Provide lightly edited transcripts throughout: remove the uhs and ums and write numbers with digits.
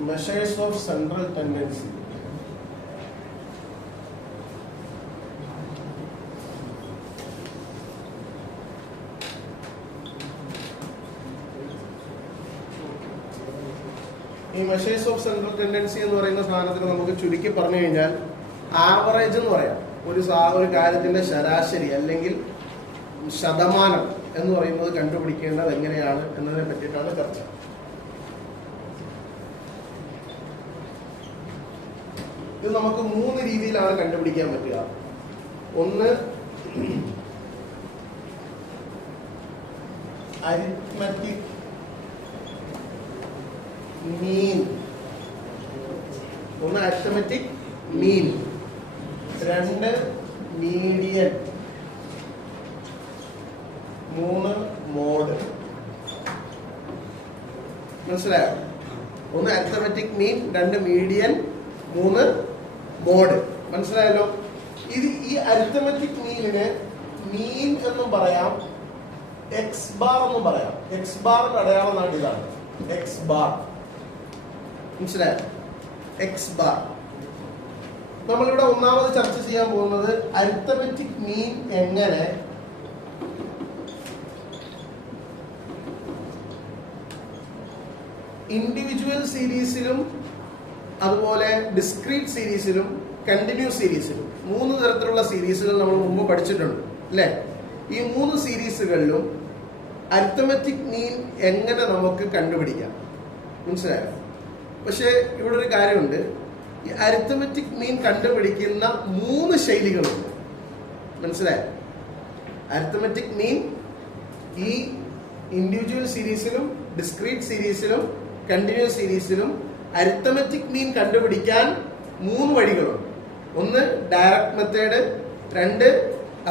Measures of central tendency. ഈ measures of central tendency എന്ന് പറയുന്ന സാധനത്തിന് നമുക്ക് ചുരുക്കി പറഞ്ഞു കഴിഞ്ഞാൽ ആവറേജ് എന്ന് പറയാം. ഒരു കാര്യത്തിന്റെ ശരാശരി അല്ലെങ്കിൽ ശതമാനം എന്ന് പറയുന്നത് കണ്ടുപിടിക്കേണ്ടത് എങ്ങനെയാണ് എന്നതിനെ പറ്റിയിട്ടാണ് ചർച്ച. ഇത് നമുക്ക് 3 രീതിയിലാണ് കണ്ടുപിടിക്കാൻ പറ്റുക. ഒന്ന്, അരിത്മെറ്റിക് മീൻ. ഒന്ന് അരിത്മെറ്റിക് മീൻ. 2 മീഡിയൻ. 3 മോഡ്. മനസ്സിലായോ? ഒന്ന് അരിത്മെറ്റിക് മീൻ, 2 മീഡിയൻ, 3 മോഡ്. മനസ്സിലായല്ലോ? ഇത് ഈ അരിത്മെറ്റിക് മീനിന് മീൻ എന്നും പറയാം, എക്സ് ബാർ എന്നും പറയാം. എക്സ് ബാറിന്റെ അടയാളം നാട് ഇതാണ്, എക്സ് ബാർ. മനസ്സിലായോ? X bar. നമ്മളിവിടെ ഒന്നാമത് ചർച്ച ചെയ്യാൻ പോകുന്നത് അരിത്മെറ്റിക് മീൻ എങ്ങനെ ഇൻഡിവിജ്വൽ സീരീസിലും അതുപോലെ ഡിസ്ക്രീറ്റ് സീരീസിലും കണ്ടിന്യൂസ് സീരീസിലും 3 തരത്തിലുള്ള സീരീസുകൾ നമ്മൾ മുമ്പ് പഠിച്ചിട്ടുണ്ട് അല്ലേ? ഈ 3 സീരീസുകളിലും അരിത്മെറ്റിക് മീൻ എങ്ങനെ നമുക്ക് കണ്ടുപിടിക്കാം. മനസ്സിലായോ? പക്ഷെ ഇവിടെ ഒരു കാര്യമുണ്ട്. ഈ അരിത്മെറ്റിക് മീൻ കണ്ടുപിടിക്കുന്ന 3 ശൈലികളുണ്ട്. മനസ്സിലായോ? അരിത്മെറ്റിക് മീൻ ഈ ഇൻഡിവിജ്വൽ സീരീസിലും ഡിസ്ക്രീറ്റ് സീരീസിലും കണ്ടിന്യൂസ് സീരീസിലും അരിത്മെറ്റിക് മീൻ കണ്ടുപിടിക്കാൻ 3 വഴികളുണ്ട്. ഒന്ന് direct method, 2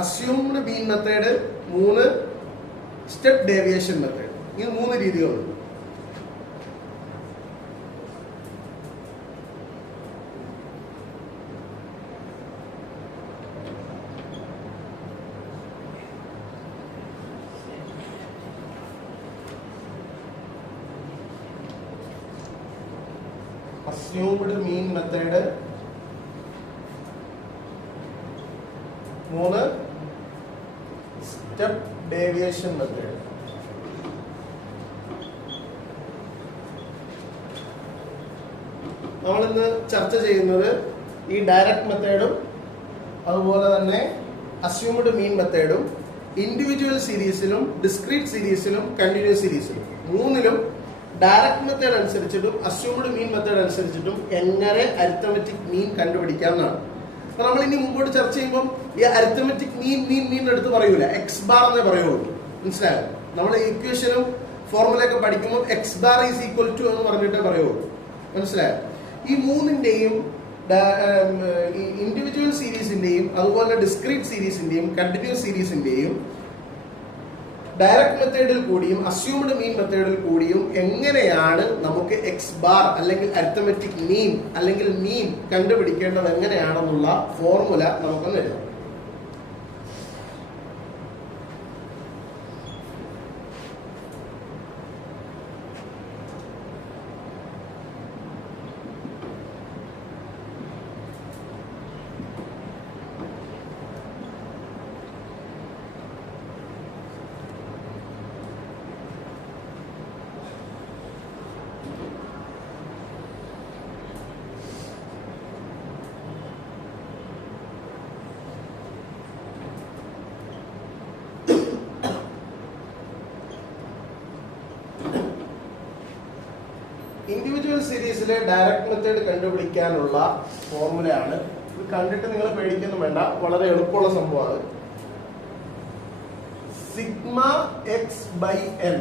assumed mean method, 3 step deviation method. ഈ 3 രീതികളുണ്ട്. Assumed mean method, 3 step deviation method. നമ്മളിന്ന് ചർച്ച ചെയ്യുന്നത് ഈ ഡയറക്റ്റ് മെത്തേഡും അതുപോലെ തന്നെ അസ്യൂംഡ് മീൻ മെത്തേഡും ഇൻഡിവിജ്വൽ സീരീസിലും ഡിസ്ക്രീറ്റ് സീരീസിലും കണ്ടിന്യൂസ് സീരീസിലും 3ലും ഡയറക്റ്റ് മെത്തേഡ് അനുസരിച്ചിട്ടും അസ്യൂംഡ് മീൻ മെത്തേഡ് അനുസരിച്ചിട്ടും എങ്ങനെ അരിത്മെറ്റിക് മീൻ കണ്ടുപിടിക്കാം എന്നാണ്. അപ്പൊ നമ്മൾ ഇനി മുമ്പോട്ട് ചർച്ച ചെയ്യുമ്പോൾ ഈ അരിത്മെറ്റിക് മീൻ എടുത്ത് പറയൂല, എക്സ് ബാർ എന്നേ പറയുള്ളൂ. മനസ്സിലായോ? നമ്മൾ ഇക്വേഷനും ഫോർമുലയൊക്കെ പഠിക്കുമ്പോൾ x bar is equal to എന്ന് പറഞ്ഞിട്ടേ പറയുള്ളൂ. മനസ്സിലായോ? ഈ 3ന്റെയും ഇൻഡിവിജ്വൽ സീരീസിന്റെയും അതുപോലെ ഡിസ്ക്രീറ്റ് സീരീസിന്റെയും കണ്ടിന്യൂസ് സീരീസിന്റെയും ഡയറക്റ്റ് മെത്തേഡിൽ കൂടിയും അസ്യൂംഡ് മീൻ മെത്തേഡിൽ കൂടിയും എങ്ങനെയാണ് നമുക്ക് എക്സ് ബാർ അല്ലെങ്കിൽ അരിത്മെറ്റിക് മീൻ അല്ലെങ്കിൽ മീൻ കണ്ടുപിടിക്കേണ്ടത് എങ്ങനെയാണെന്നുള്ള ഫോർമുല നമുക്കൊന്ന് എഴുതാം. ഇൻഡിവിജ്വൽ സീരീസിലെ ഡയറക്റ്റ് മെത്തേഡ് കണ്ടുപിടിക്കാനുള്ള ഫോർമുലയാണ് ഇത്. കണ്ടിട്ട് നിങ്ങൾ പേടിക്കൊന്നും വേണ്ട, വളരെ എളുപ്പമുള്ള സംഭവമാണ്. Sigma x by n.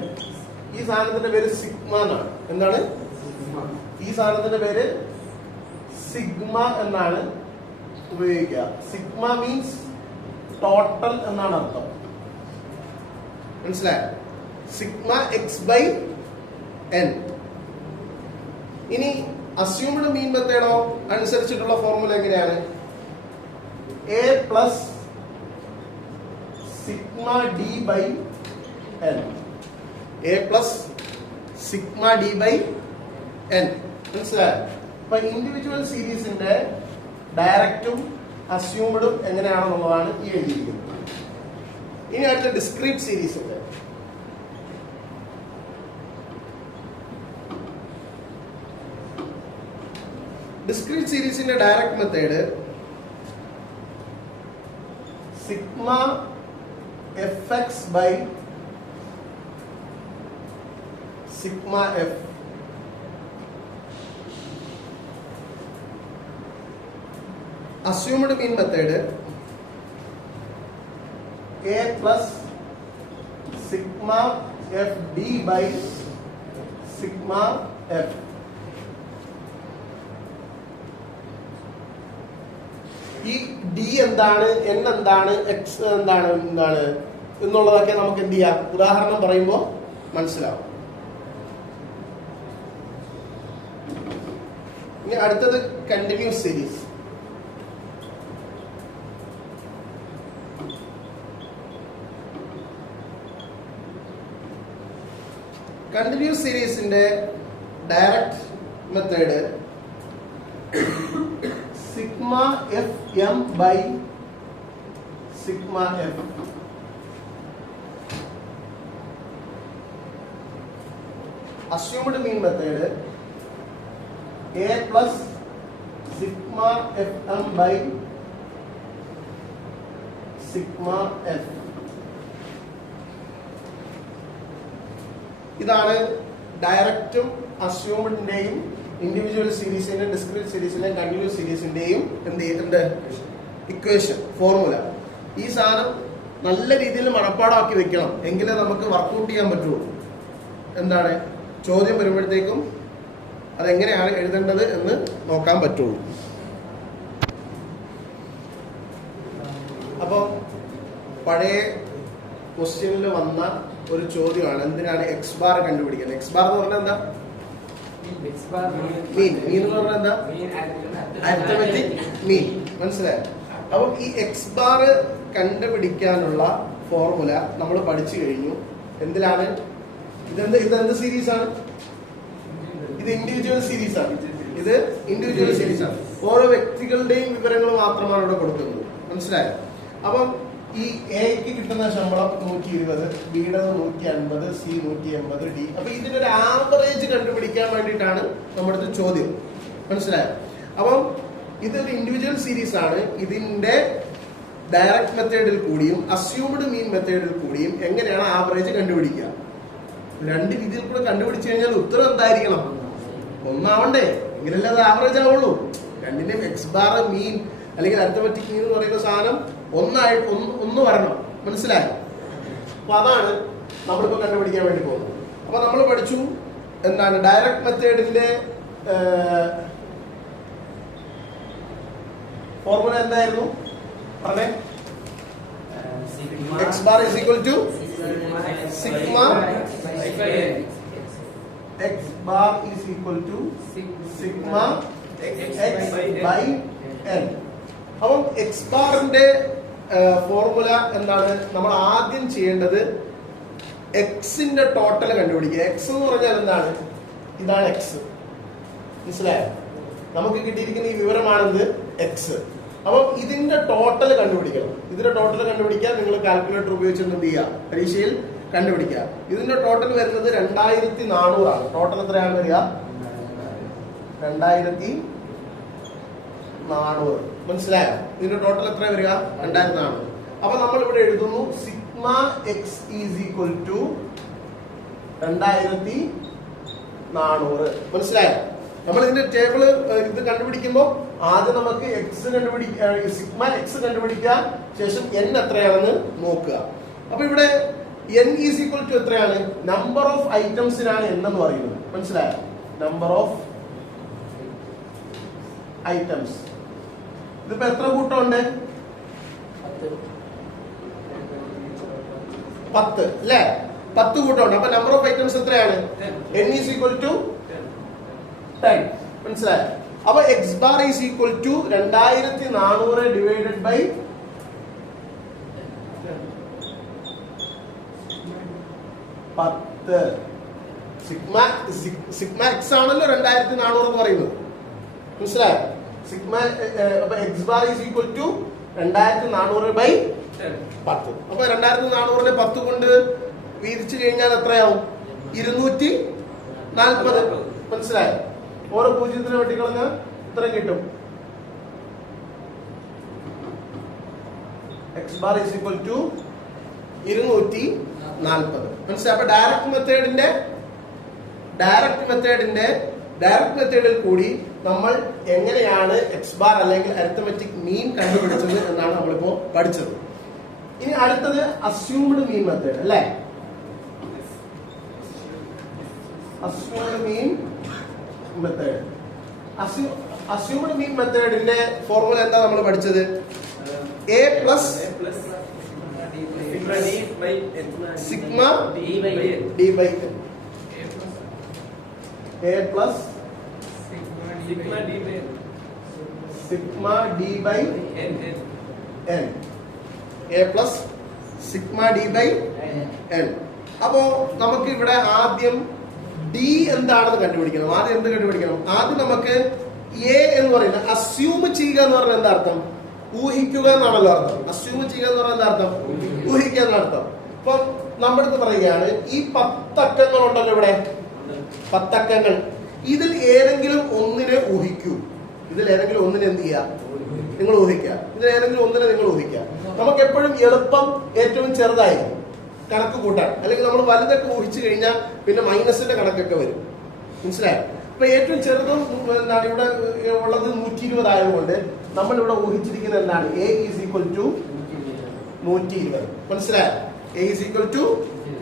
ഈ സാധനത്തിന്റെ പേര് സിഗ്മ എന്നാണ്. എന്താണ് ഈ സാധനത്തിന്റെ പേര്? സിഗ്മ എന്നാണ് ഉപയോഗിക്കുക. സിഗ്മ മീൻസ് ടോട്ടൽ എന്നാണ് അർത്ഥം. മനസ്സിലായോ? Sigma x by n. ഇനി അസ്യൂംഡ് മീൻ മെത്തേഡോ അനുസരിച്ചിട്ടുള്ള ഫോർമുല എങ്ങനെയാണ്? A plus sigma d by n. A plus sigma d by n. മനസ്സിലായോ? അപ്പൊ ഇൻഡിവിജ്വൽ സീരീസിന്റെ ഡയറക്റ്റും അസ്യൂംഡും എങ്ങനെയാണെന്നുള്ളതാണ് ഈ എഴുതിയിരിക്കുന്നത്. ഇനി അടുത്ത ഡിസ്ക്രീറ്റ് സീരീസിന്റെ direct method sigma f x by sigma f. assumed mean method a plus sigma f d by sigma f. ഈ d എന്താണ്, n എന്താണ്, x എന്താണ് എന്നുള്ളതൊക്കെ നമുക്ക് എന്ത് ചെയ്യാം, ഉദാഹരണം പറയുമ്പോൾ മനസ്സിലാവും. ഇനി അടുത്തത് കണ്ടിന്യൂസ് സീരീസ്. കണ്ടിന്യൂസ് സീരീസിന്റെ direct method sigma f m by sigma f. Assumed mean method a plus sigma f m by sigma f. ഇതാണ് ഡയറക്റ്റും അസ്യൂംഡിന്റെയും ഇൻഡിവിജ്വൽ സീരീസിന്റെയും ഡിസ്ക്രീറ്റ് സീരീസിന്റെയും കണ്ടിന്യൂസ് സീരീസിന്റെയും എന്ത് ഇക്വേഷൻ ഫോർമുല. ഈ സാധനം നല്ല രീതിയിൽ മനപ്പാടാക്കി വെക്കണം, എങ്കിലേ നമുക്ക് വർക്ക്ഔട്ട് ചെയ്യാൻ പറ്റുള്ളൂ. എന്താണ് ചോദ്യം വരുമ്പോഴത്തേക്കും അതെങ്ങനെയാണ് എഴുതേണ്ടത് എന്ന് നോക്കാൻ പറ്റുള്ളൂ. അപ്പോൾ പഴയ ക്വസ്റ്റ്യനിൽ വന്ന ഒരു ചോദ്യമാണ്, എന്തിനാണ് എക്സ് ബാർ കണ്ടുപിടിക്കുന്നത്. എക്സ് ബാർ എന്ന് പറഞ്ഞാൽ എന്താ? മീൻ. മീൻ എന്ന് പറഞ്ഞാൽ എന്താ? Arithmetic mean. മനസ്സിലായോ? അപ്പം ഈ എക്സ് ബാർ കണ്ടുപിടിക്കാനുള്ള ഫോർമുല നമ്മൾ പഠിച്ചു കഴിഞ്ഞു. എന്തിനാണ് ഇതെന്ത് സീരീസ് ആണ്? ഇത് ഇൻഡിവിജ്വൽ സീരീസ് ആണ്. ഇത് ഇൻഡിവിജ്വൽ സീരീസ് ആണ്. ഓരോ വ്യക്തികളുടെയും വിവരങ്ങൾ മാത്രമാണ് ഇവിടെ കൊടുക്കുന്നത്. മനസ്സിലായോ? അപ്പം ഈ എക്ക് കിട്ടുന്ന ശമ്പളം 120, ബിയുടെ 150, സി 180, ഡി. അപ്പൊ ഇതിനൊരു ആവറേജ് കണ്ടുപിടിക്കാൻ വേണ്ടിയിട്ടാണ് നമ്മുടെ ചോദ്യം. മനസ്സിലായോ? അപ്പം ഇതൊരു ഇൻഡിവിജ്വൽ സീരീസ് ആണ്. ഇതിന്റെ ഡയറക്റ്റ് മെത്തേഡിൽ കൂടിയും അസ്യൂംഡ് മീൻ മെത്തേഡിൽ കൂടിയും എങ്ങനെയാണ് ആവറേജ് കണ്ടുപിടിക്കുക? രണ്ട് രീതിയിൽ കൂടെ കണ്ടുപിടിച്ചു കഴിഞ്ഞാൽ ഉത്തരം എന്തായിരിക്കണം? ഒന്നാവണ്ടേ, എങ്കിലല്ലേ അത് ആവറേജ് ആവുള്ളൂ. രണ്ടിന്റെയും എക്സ് ബാർ മീൻ അല്ലെങ്കിൽ അരിത്തമെറ്റിക് മീൻ എന്ന് പറയുന്ന സാധനം ഒന്ന് വരണം. മനസ്സിലായോ? അപ്പൊ അതാണ് നമ്മളിപ്പോ കണ്ടുപിടിക്കാൻ വേണ്ടി പോകുന്നത്. അപ്പൊ നമ്മൾ പഠിച്ചു എന്താണ് ഡയറക്റ്റ് മെത്തേഡിന്റെ ഫോർമുല എന്തായിരുന്നു പറഞ്ഞേ? X bar is equal to sigma x bar is equal to sigma x by n. അപ്പം എക്സ് ബാറിന്റെ ഫോർമുല എന്താണ്? നമ്മൾ ആദ്യം ചെയ്യേണ്ടത് എക്സിന്റെ ടോട്ടൽ കണ്ടുപിടിക്കുക. എക്സ് എന്ന് പറഞ്ഞാൽ എന്താണ്? ഇതാണ് എക്സ്. മനസ്സിലായോ? നമുക്ക് കിട്ടിയിരിക്കുന്ന ഈ വിവരമാണെന്ത്? എക്സ്. അപ്പം ഇതിന്റെ ടോട്ടൽ കണ്ടുപിടിക്കണം. ഇതിന്റെ ടോട്ടൽ കണ്ടുപിടിക്കാൻ നിങ്ങൾ കാൽക്കുലേറ്റർ ഉപയോഗിച്ചിട്ട് എന്ത് ചെയ്യുക? പരീക്ഷയിൽ കണ്ടുപിടിക്കുക. ഇതിന്റെ ടോട്ടൽ വരുന്നത് 2400 ആണ്. ടോട്ടൽ എത്രയാണ് വരിക? 2400. മനസ്സിലായോ? ഇതിന്റെ ടോട്ടൽ എത്ര വരിക? 2400. അപ്പൊ നമ്മൾ ഇവിടെ എഴുതുന്നു sigma x is equal to 2400. മനസ്സിലായോ? നമ്മൾ ഇതിന്റെ ടേബിള് ഇത് കണ്ടുപിടിക്കുമ്പോൾ ആദ്യം നമുക്ക് സിഗ്മ എക്സ് കണ്ടുപിടിക്കുക, ശേഷം n എത്രയാണെന്ന് നോക്കുക. അപ്പൊ ഇവിടെ n ഈസ് ഈക്വൽ ടു എത്രയാണ്? നമ്പർ ഓഫ് ഐറ്റംസിനാണ് n എന്ന് പറയുന്നത്. മനസ്സിലായോ? Number of items. ഇതിപ്പോ എത്ര കൂട്ടമുണ്ട്? 10 അല്ലേ? 10 കൂട്ടമുണ്ട്. അപ്പൊ നമ്പർ ഓഫ് ഐറ്റംസ് എത്രയാണ്? n is equal to 10. മനസ്സിലായോ? അപ്പൊ x bar is equal to 2400 divided by 10. Sigma x ആണല്ലോ 2400 എന്ന് പറയുന്നത്. മനസ്സിലായോ? Sigma x bar is equal to 2400/10. അപ്പൊ 2400 10 കൊണ്ട് വീതിച്ചു കഴിഞ്ഞാൽ എത്രയാവും? 240. മനസ്സിലായോ? ഓരോ പൂജ്യത്തിന് വെട്ടിക്കളഞ്ഞ ഇത്രയും കിട്ടും. X bar is equal to 240. മനസ്സിലായി? അപ്പൊ ഡയറക്ട് മെത്തേഡിൽ കൂടി നമ്മൾ എങ്ങനെയാണ് എക്സ് ബാർ അല്ലെങ്കിൽ അരിത്തമെറ്റിക് മീൻ കണ്ടുപിടിച്ചത് എന്നാണ് നമ്മളിപ്പോ പഠിച്ചത്. ഇനി അടുത്തത് അസ്യൂംഡ് മീൻ മെത്തേഡ് അല്ലേ? അസ്യൂംഡ് മീൻ മെത്തേഡിന്റെ ഫോർമുല എന്താ നമ്മൾ പഠിച്ചത്? A plus sigma d by n. A plus sigma d by n. A plus sigma d by n. അപ്പോ നമുക്ക് ഇവിടെ ആദ്യം ഡി എന്താണെന്ന് കണ്ടുപിടിക്കണം. ആദ്യം നമുക്ക് എ എന്ന് പറയുന്നത് അസ്യൂം ചെയ്യുക എന്ന് പറഞ്ഞാൽ എന്താ അർത്ഥം? ഊഹിക്കുക എന്നാണല്ലോ അർത്ഥം. അസ്യൂം ചെയ്യുക എന്ന് പറഞ്ഞാൽ എന്താ അർത്ഥം? ഊഹിക്കുക എന്നാണ് അർത്ഥം. അപ്പൊ നമ്മുടെ അടുത്ത് പറയുകയാണ് ഈ 10 അക്കങ്ങൾ ഉണ്ടല്ലോ ഇവിടെ, 10 അക്കങ്ങൾ. ഇതിൽ ഏതെങ്കിലും ഒന്നിനെ ഊഹിക്കൂ. എന്ത് ചെയ്യുക? നിങ്ങൾ ഊഹിക്കുക. ഇതിൽ ഏതെങ്കിലും ഒന്നിനെ നിങ്ങൾ ഊഹിക്കുക. നമുക്ക് എപ്പോഴും എളുപ്പം ഏറ്റവും ചെറുതായിരിക്കും കണക്ക് കൂട്ടാൻ. അല്ലെങ്കിൽ നമ്മൾ വലുതൊക്കെ ഊഹിച്ചു കഴിഞ്ഞാൽ പിന്നെ മൈനസിന്റെ കണക്കൊക്കെ വരും. മനസ്സിലായോ? അപ്പൊ ഏറ്റവും ചെറുതും എന്താണ് ഇവിടെ ഉള്ളത് 120 ആയതുകൊണ്ട് നമ്മൾ ഇവിടെ ഊഹിച്ചിരിക്കുന്നത് എന്താണ്? A is equal to 120. മനസ്സിലായോ? A is equal to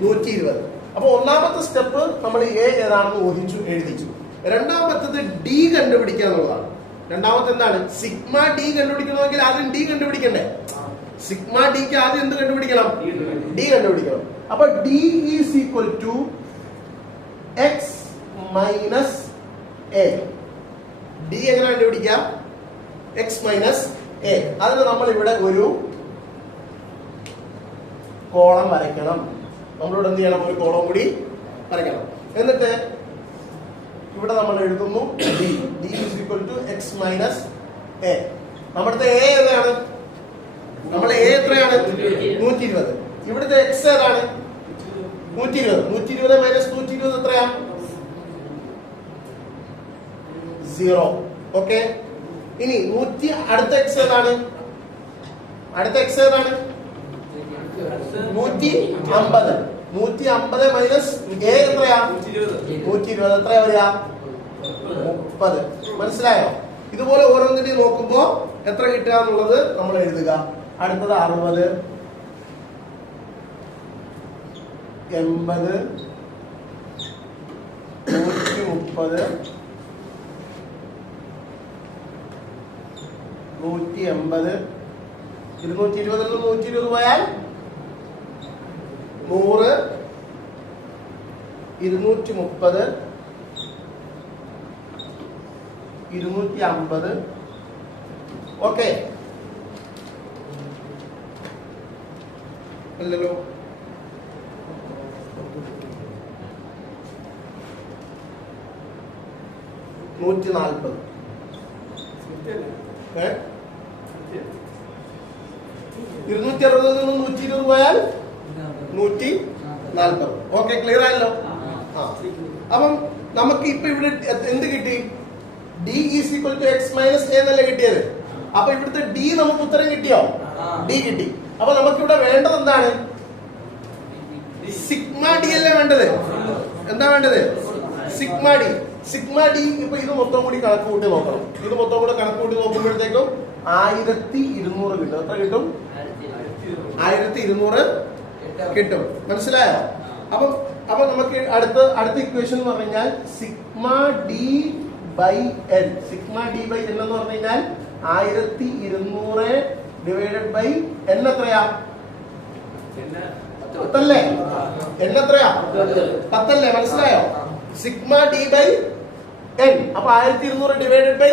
120. അപ്പൊ ഒന്നാമത്തെ സ്റ്റെപ്പ് നമ്മൾ എ ഏതാണെന്ന് ഊഹിച്ചു, എഴുതിച്ചു. രണ്ടാമത്തത് ഡി കണ്ടുപിടിക്കുക എന്നുള്ളതാണ്. രണ്ടാമത്തെ എന്താണ്? സിഗ്മ ഡി കണ്ടുപിടിക്കണമെങ്കിൽ ആദ്യം ഡി കണ്ടുപിടിക്കണ്ടേ? സിഗ്മ ഡിക്ക് ആദ്യം എന്ത് കണ്ടുപിടിക്കണം? ഡി കണ്ടുപിടിക്കണം. അപ്പൊ d is equal to x minus a. D എങ്ങനെ കണ്ടുപിടിക്കാം? X minus a. അതിന് നമ്മൾ ഇവിടെ ഒരു കോളം വരയ്ക്കണം. നമ്മളിവിടെ എന്ത് ചെയ്യണം? ഒരു കോളം കൂടി വരയ്ക്കണം. എന്നിട്ട് ഇവിടെ നമ്മൾ എഴുതുന്നു d. D is equal to x minus a. നമ്മുടെ എ ഏതാണ്? നമ്മളെ എ എത്രയാണ്? 120. ഇവിടുത്തെ എക്സ് ഏതാണ്? 120. 120 മൈനസ് 120 എത്രയാ? 0. ഓക്കെ. ഇനി അടുത്ത എക്സ് ഏതാണ്? 150. 150 മൈനസ് എ എത്രയാ? 120. എത്രയാ വരിക? 30. മനസ്സിലായോ? ഇതുപോലെ ഓരോന്നിനെയും നോക്കുമ്പോ എത്ര കിട്ടുക എന്നുള്ളത് നമ്മൾ എഴുതുക. അടുത്തത് 60, 80, 130, 180, 220 120 പോയാൽ 100, 230, 250. ഓക്കെ അല്ലല്ലോ? 140. 260 120 പോയാൽ 140. ഓക്കെ, ക്ലിയർ ആയല്ലോ? അപ്പം നമുക്ക് ഇപ്പൊ ഇവിടെ എന്ത് കിട്ടി? D is equal to x minus a എന്നല്ലേ കിട്ടിയത്? അപ്പൊ ഇവിടുത്തെ ഡി നമുക്ക് ഉത്തരം കിട്ടിയോ? ഡി കിട്ടി. അപ്പൊ നമുക്ക് ഇവിടെ വേണ്ടത് എന്താണ്? സിഗ്മ ഡി അല്ലേ വേണ്ടത്? എന്താ വേണ്ടത്? Sigma D. സിഗ്മ ഡി ഇപ്പൊ ഇത് മൊത്തം കൂടി കണക്ക് കൂട്ടി നോക്കണം. ഇത് മൊത്തം കൂടെ കണക്ക് കൂട്ടി നോക്കുമ്പോഴത്തേക്കും 1200 കിട്ടും. എത്ര കിട്ടും? 1200 കിട്ടും. മനസ്സിലായോ? അപ്പൊ നമുക്ക് അടുത്ത ഇക്വേഷൻ എന്ന് പറഞ്ഞു കഴിഞ്ഞാൽ sigma d by n. Sigma d by n എന്ന് പറഞ്ഞു കഴിഞ്ഞാൽ 1200 ഡിവൈഡഡ് ബൈ എൻ എത്രയാ? 10 അല്ലേ? എൻ എത്രയാ? 10 അല്ലേ? മനസ്സിലായോ? Sigma d by n. അപ്പൊ 1200 ഡിവൈഡഡ് ബൈ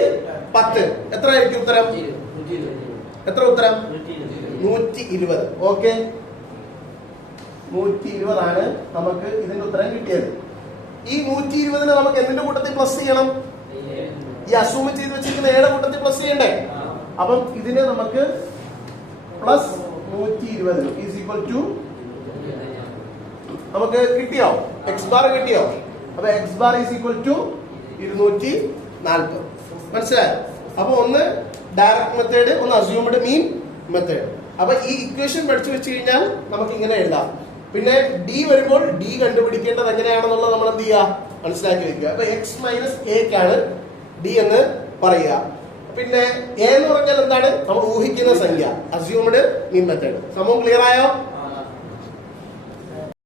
10 എത്ര ആയിരിക്കും ഉത്തരം? എത്ര ഉത്തരം? 120. ഓക്കെ, 120 ആണ് നമുക്ക് ഇതിന്റെ ഉത്തരം കിട്ടിയത്. ഈ 120 നമുക്ക് എന്തിന്റെ കൂട്ടത്തിൽ പ്ലസ് ചെയ്യണം? ഈ അസ്യൂം ചെയ്ത് വെച്ചിരിക്കുന്ന ഏടെ കൂട്ടത്തിൽ പ്ലസ് ചെയ്യണ്ടേ? അപ്പം ഇതിനെ നമുക്ക് പ്ലസ് 120 ഈസ് ഈക്വൽ ടു നമുക്ക് കിട്ടിയോ? എക്സ് ബാർ കിട്ടിയോ? അപ്പൊ x bar is equal to 240. മനസ്സിലായോ? അപ്പൊ ഒന്ന് ഡയറക്റ്റ് മെത്തേഡ്, ഒന്ന് അസ്യൂംഡ് മീൻ മെത്തേഡ്. അപ്പൊ ഈ ഇക്വേഷൻ പഠിച്ചു വെച്ച് കഴിഞ്ഞാൽ നമുക്ക് ഇങ്ങനെ എഴുതാം. പിന്നെ ഡി വരുമ്പോൾ ഡി കണ്ടുപിടിക്കേണ്ടത് എങ്ങനെയാണെന്നുള്ളത് നമ്മൾ എന്ത് ചെയ്യുക? മനസ്സിലാക്കി വെക്കുക. അപ്പൊ എക്സ് മൈനസ് എക്കാണ് ഡി എന്ന് പറയുക. പിന്നെ എ എന്ന് പറഞ്ഞാൽ എന്താണ്? നമ്മൾ ഊഹിക്കുന്ന സംഖ്യ, അസ്യൂംഡ് മീൻ മെത്തേഡ്. സംഭവം ക്ലിയർ ആയോ?